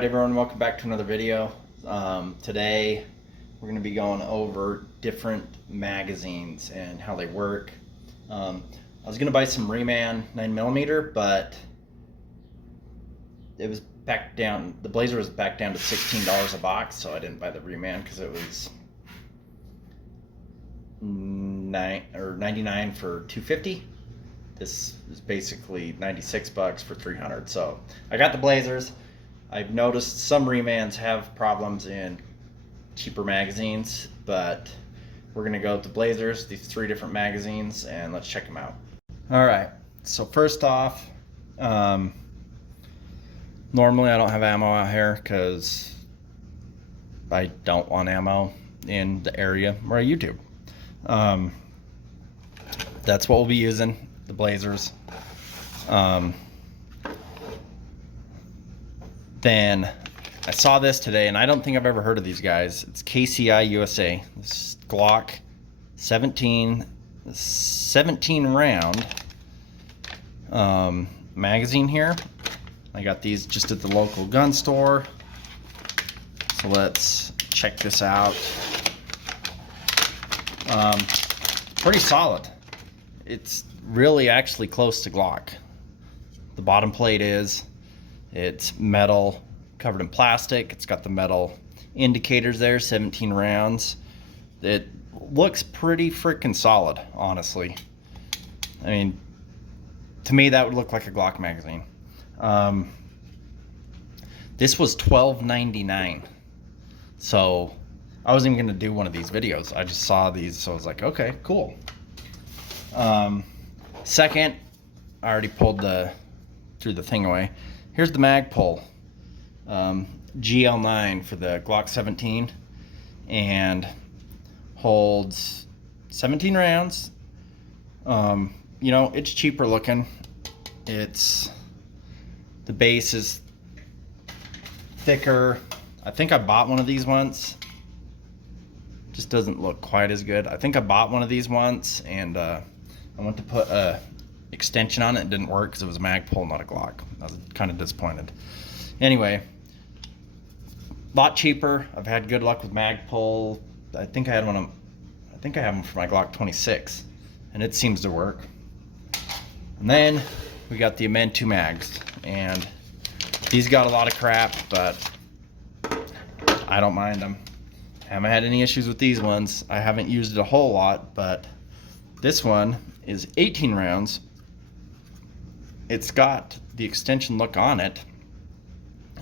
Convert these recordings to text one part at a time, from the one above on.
Alright everyone, welcome back to another video. Today we're going to be going over different magazines and how they work. I was going to buy some Reman 9mm, but it was back down, the Blazer was back down to $16 a box, so I didn't buy the Reman because it was $99 for $250. This is basically $96 for $300. So I got the Blazers. I've noticed some Remans have problems in cheaper magazines, but we're gonna go with the Blazers, these three different magazines, and let's check them out. All right, so first off, normally I don't have ammo out here because I don't want ammo in the area where I YouTube. That's what we'll be using, the Blazers. Then I saw this today, and I don't think I've ever heard of these guys. It's KCI USA. This is Glock 17 round magazine here. I got these just at the local gun store. So let's check this out. Pretty solid. It's really actually close to Glock. The bottom plate is. It's metal covered in plastic. It's got the metal indicators there, 17 rounds. It looks pretty freaking solid, honestly. I mean, to me that would look like a Glock magazine. This was $12.99. So I wasn't even gonna do one of these videos. I just saw these, so I was like, okay, cool. Second, I already threw the thing away. Here's the Magpul GL9 for the Glock 17, and holds 17 rounds. You know, it's cheaper looking. The base is thicker. I think I bought one of these once. Just doesn't look quite as good. I think I bought one of these once, and I went to put a extension on it. It didn't work because it was a Magpul, not a Glock. I was kind of disappointed. Anyway, a lot cheaper. I've had good luck with Magpul. I think I have one for my Glock 26, and it seems to work. And then we got the Amend2 mags, and these got a lot of crap, but I don't mind them. Haven't had any issues with these ones. I haven't used it a whole lot, but this one is 18 rounds. It's got the extension look on it,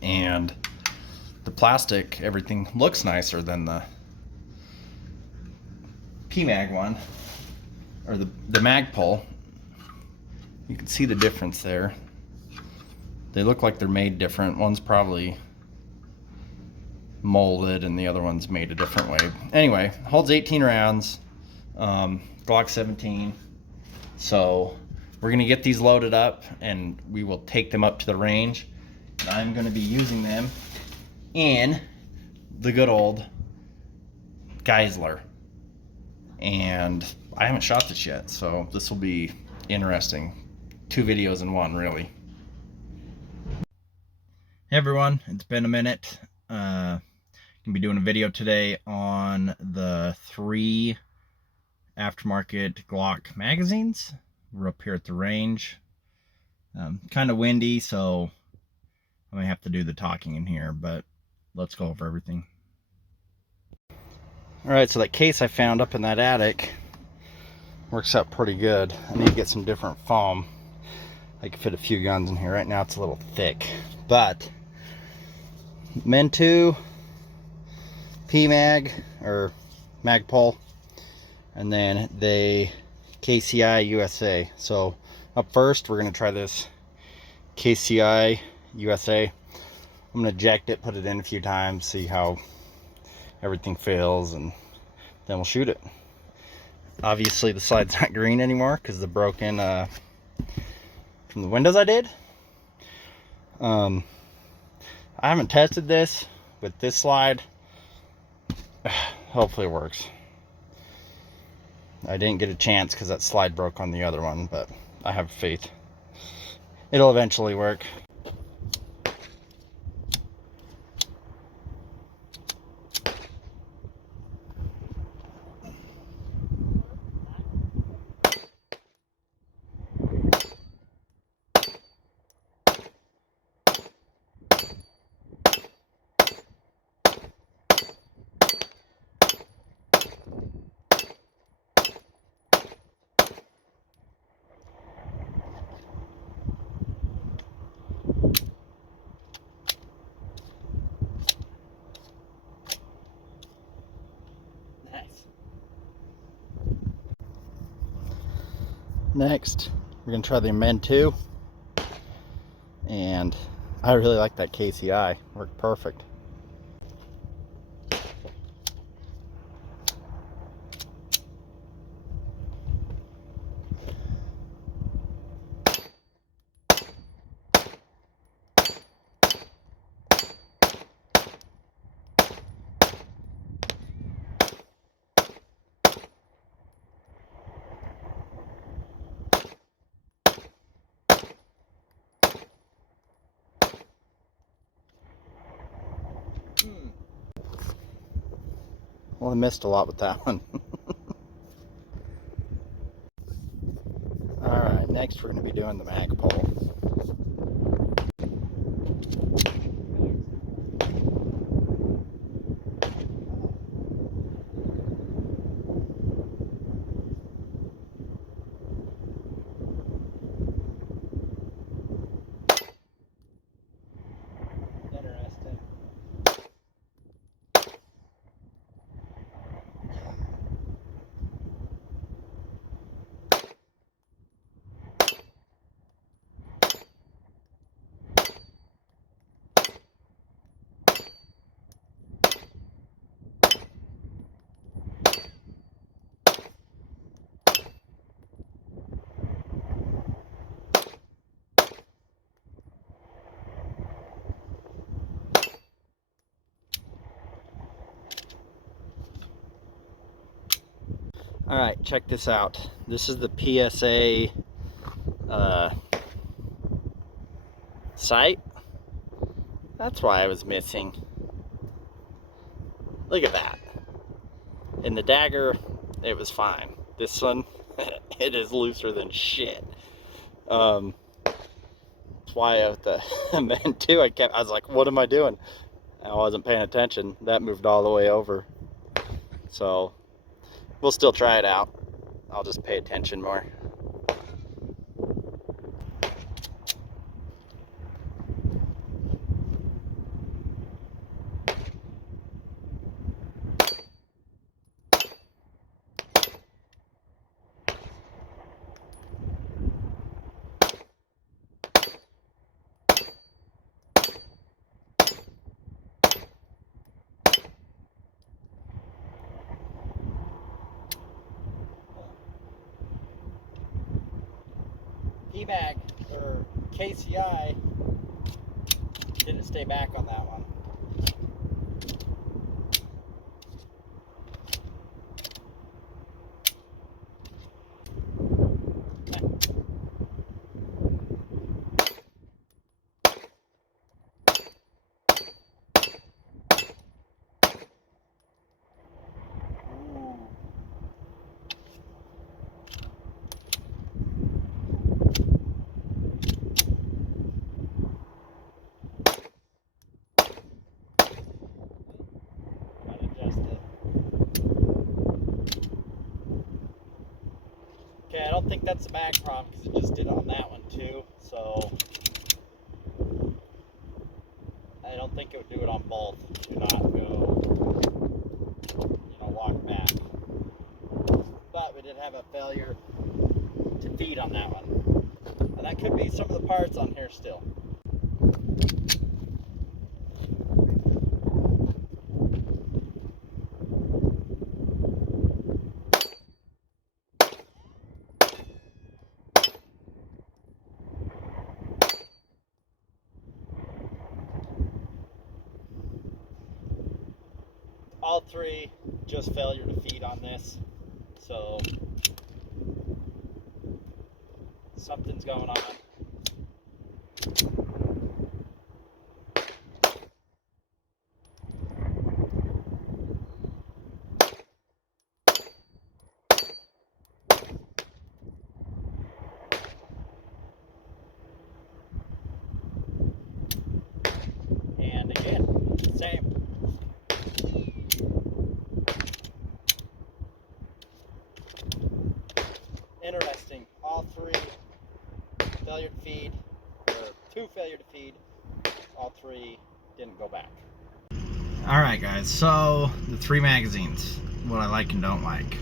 and the plastic, everything looks nicer than the PMag one, or the Magpul. You can see the difference there. They look like they're made different. One's probably molded and the other one's made a different way. Anyway, holds 18 rounds, Glock 17. So we're gonna get these loaded up and we will take them up to the range. And I'm gonna be using them in the good old Geisler. And I haven't shot this yet, so this will be interesting. 2 videos in one, really. Hey everyone, it's been a minute. Gonna be doing a video today on the 3 aftermarket Glock magazines. We're up here at the range. Kind of windy, so I might have to do the talking in here, but let's go over everything. Alright, so that case I found up in that attic works out pretty good. I need to get some different foam. I can fit a few guns in here. Right now it's a little thick, but Amend2, PMag, or Magpul, and then the KCI USA. So up first, we're going to try this KCI USA. I'm going to eject it, put it in a few times, see how everything feels, and then we'll shoot it. Obviously the slide's not green anymore because the broken from the windows I did. I haven't tested this with this slide. Hopefully it works. I didn't get a chance because that slide broke on the other one, but I have faith it'll eventually work. Next, we're gonna try the Amend2, and I really like that KCI. Worked perfect. Well, I missed a lot with that one. Alright, next we're going to be doing the Magpul. Interesting. Alright, check this out. This is the PSA sight. That's why I was missing. Look at that. In the dagger, it was fine. This one, it is looser than shit. That's why with the Amend2, I was like, what am I doing? I wasn't paying attention. That moved all the way over. So we'll still try it out. I'll just pay attention more. PMAG or KCI didn't stay back on that one. Okay, I don't think that's a mag problem because it just did on that one too, so I don't think it would do it on both. Do not go, walk back. But we did have a failure to feed on that one. And that could be some of the parts on here still. All three just failure to feed on this, so something's going on. And again, same. Interesting. All three failure to feed, or two failure to feed. All three didn't go back. Alright guys, so the three magazines, what I like and don't like.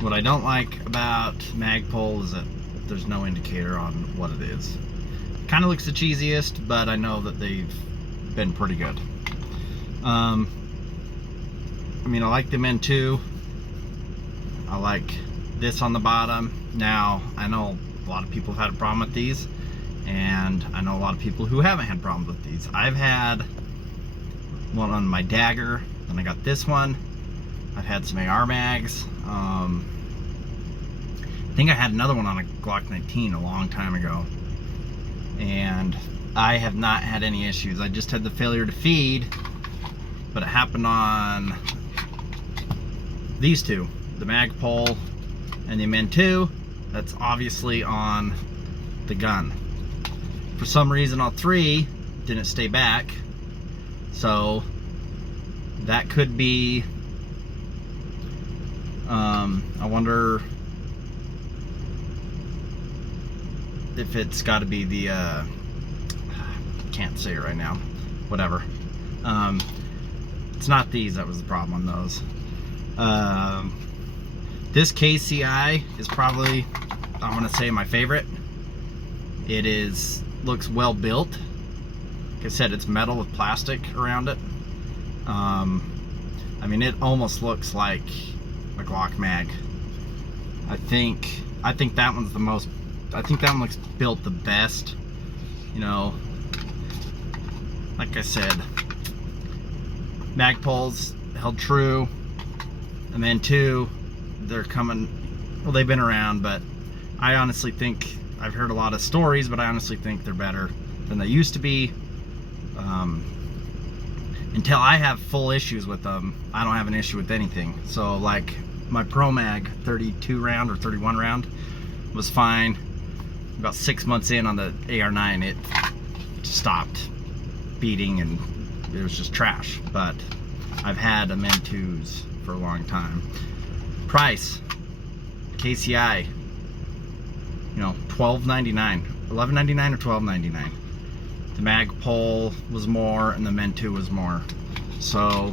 What I don't like about Magpul is that there's no indicator on what it is. Kind of looks the cheesiest, but I know that they've been pretty good. I mean, I like the Amend2. I like this on the bottom. Now, I know a lot of people have had a problem with these, and I know a lot of people who haven't had problems with these. I've had one on my dagger, then I got this one. I've had some AR mags. I think I had another one on a Glock 19 a long time ago, and I have not had any issues. I just had the failure to feed, but it happened on these two, the Magpul and the Amend2. That's obviously on the gun. For some reason, all three didn't stay back, so that could be, I wonder if it's got to be the, can't say it right now, whatever. It's not these that was the problem on those. This KCI is probably, I'm gonna say, my favorite. It looks well built. Like I said, it's metal with plastic around it. I mean, it almost looks like a Glock mag. I think that one's the most, I think that one looks built the best. You know, like I said, Magpul's held true. Amend2, they're coming, well, they've been around, but I honestly think, I've heard a lot of stories, but I honestly think they're better than they used to be. Until I have full issues with them, I don't have an issue with anything. So like my Pro Mag 32 round or 31 round was fine. About 6 months in on the AR9, it stopped beating and it was just trash. But I've had Amend2s for a long time. Price, KCI, you know, $12.99, $11.99 or $12.99. The Magpul was more and the Amend2 was more. So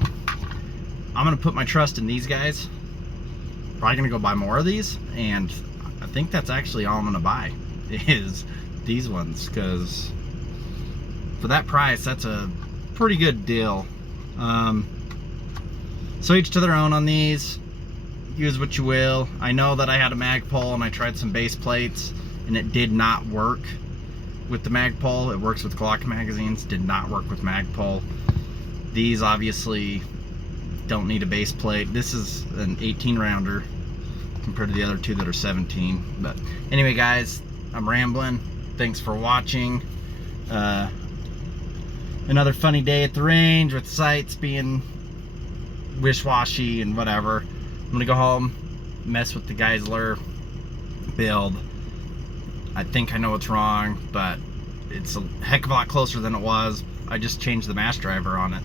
I'm gonna put my trust in these guys. Probably gonna go buy more of these, and I think that's actually all I'm gonna buy is these ones, because for that price, that's a pretty good deal. So each to their own on these. Use what you will. I know that I had a Magpul and I tried some base plates and it did not work with the Magpul. It works with Glock magazines, did not work with Magpul. These obviously don't need a base plate. This is an 18 rounder compared to the other two that are 17. But anyway, guys, I'm rambling. Thanks for watching. Another funny day at the range with sights being wish-washy and whatever. I'm gonna go home, mess with the Geisler build. I think I know what's wrong, but it's a heck of a lot closer than it was. I just changed the mash driver on it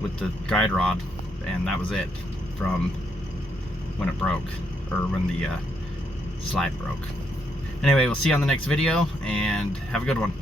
with the guide rod, and that was it from when it broke, or when the slide broke. Anyway, we'll see you on the next video, and have a good one.